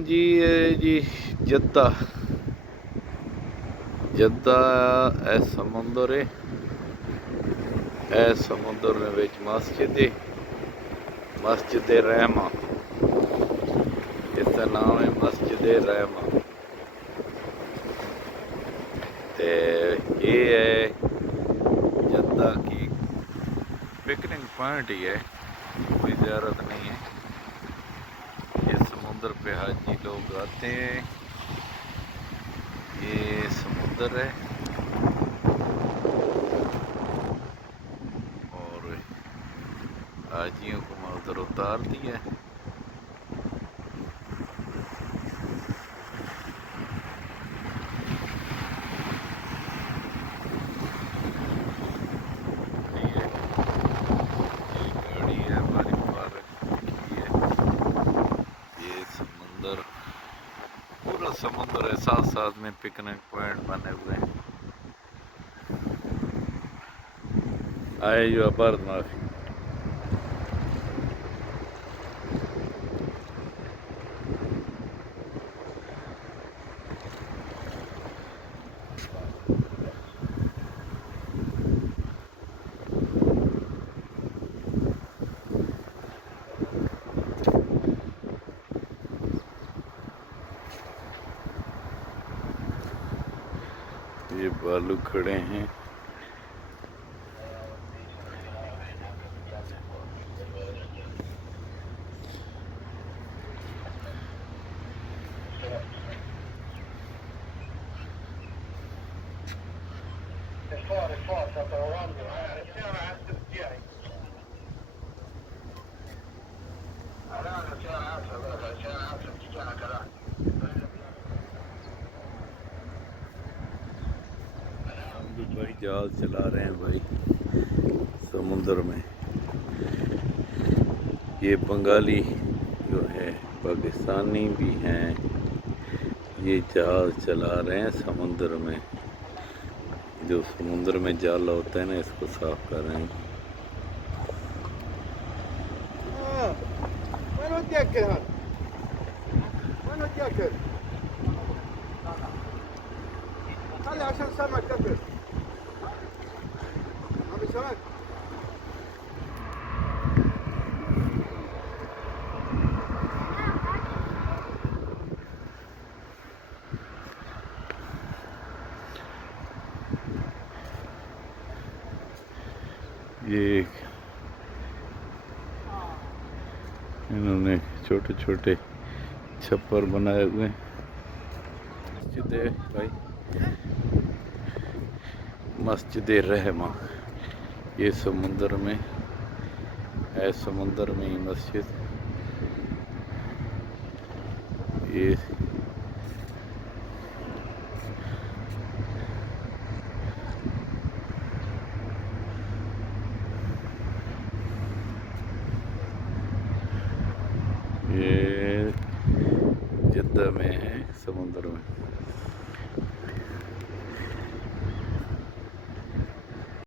नाम जी है जी जद्दा। जद्दा ए समुंदर है। ए समुंदर ने विच मस्जिद है, मस्जिद रहमा। इसका नाम है मस्जिद रहमा। ते ये है जद्दा की पिकनिक पॉइंट ही है, कोई ज़्यारत नहीं है। ये समुंदर पे हाजी लोग आते हैं। ये समुंदर है और हाजियों को मैं उधर उतार दिया है। पूरा समुंदर है, साथ साथ में पिकनिक पॉइंट बने हुए हैं। आए जो अपार्ट माफी ये बालू खड़े हैं। भाई जहाज चला रहे हैं भाई समुंदर में। ये बंगाली जो है पाकिस्तानी भी हैं, ये जहाज चला रहे हैं समुंदर में। जो समुंदर में जाला होता है ना, इसको साफ कर रहे हैं। ये इन्होंने छोटे छोटे छप्पर बनाए हुए हैं। मस्जिद है भाई, मस्जिद रहमा। ये समुंदर में है, समुंदर में ही मस्जिद। ये जद्दा में है समुंदर में।